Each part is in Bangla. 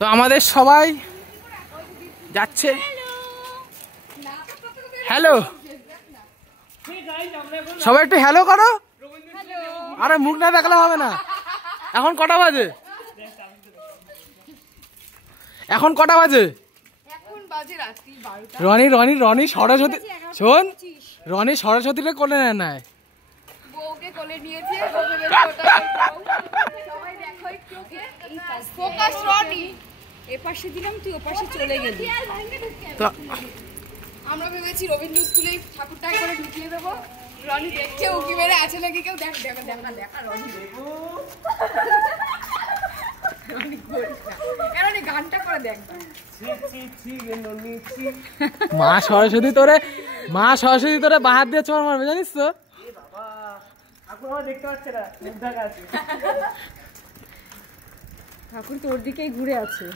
তো আমাদের সবাই যাচ্ছে। হ্যালো, সবাই একটু হ্যালো করো। আরে মুখ না দেখলে হবে না। এখন কটা বাজে? এখন কটা বাজে? রনি রনি রনি সরস্বতী, শোন, রনি সরস্বতীটা কোলে নেয় না। বউকে কোলে নিয়েছে, ফোকাস রনি, এপাশে দিলাম তুই ওপাশে চলে গেলি। তো আমরা ভেবেছি রবীন্দ্র স্কুলে ঠাকুরটা করে ঢুকিয়ে দেবো। রনি দেখছে উকি মেরে আছে নাকি কেউ, দেখ দেখা দেখা দেখা রনি রনি গানটা করে দেখ। মা সরস্বতী তোরে বাহার দিয়ে চড় মারবে, জানিস তো? ঠাকুর তোর দিকেই ঘুরে আছে।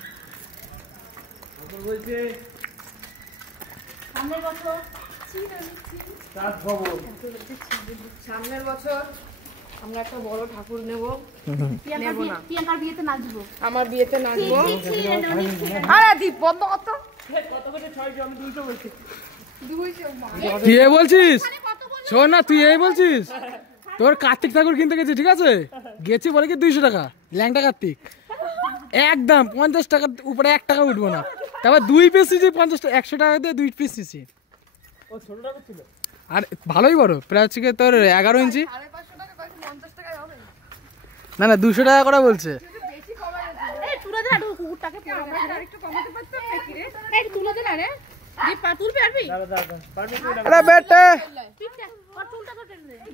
সামনের বছর আমরা একটা বড় ঠাকুর নেবো। প্রিয়াঙ্কার বিয়েতে নাচবো, আমার বিয়েতে নাচবো। আরে দীপ বন্ধ কত তুই এই বলছিস? শোন না, তুই এই বলছিস তোর কার্তিক ঠাকুর কিনতে গেছি, ঠিক আছে? গেছি বলে কি 200 টাকা ল্যাংটা কার্তিক, একদম 50 টাকার উপরে 1 টাকা উঠবো না। তারপর 2 পিস নিয়েছি 50 টাকা, 100 টাকা দিয়ে 2 পিস নিয়েছি। আর ভালোই বড়, প্রায় হচ্ছে তোর 11 ইঞ্চি। না না 200 টাকা করে বলছে।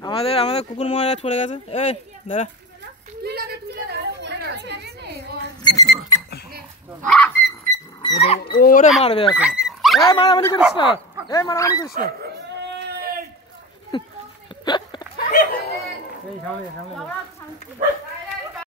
আমাদের কুকুর মহারাজ পড়ে গেছে। এই দাঁড়া, ওরে মারবে এখন। এই মারামারি করিস না, এই মারামারি করিস না। এই সামনে সামনে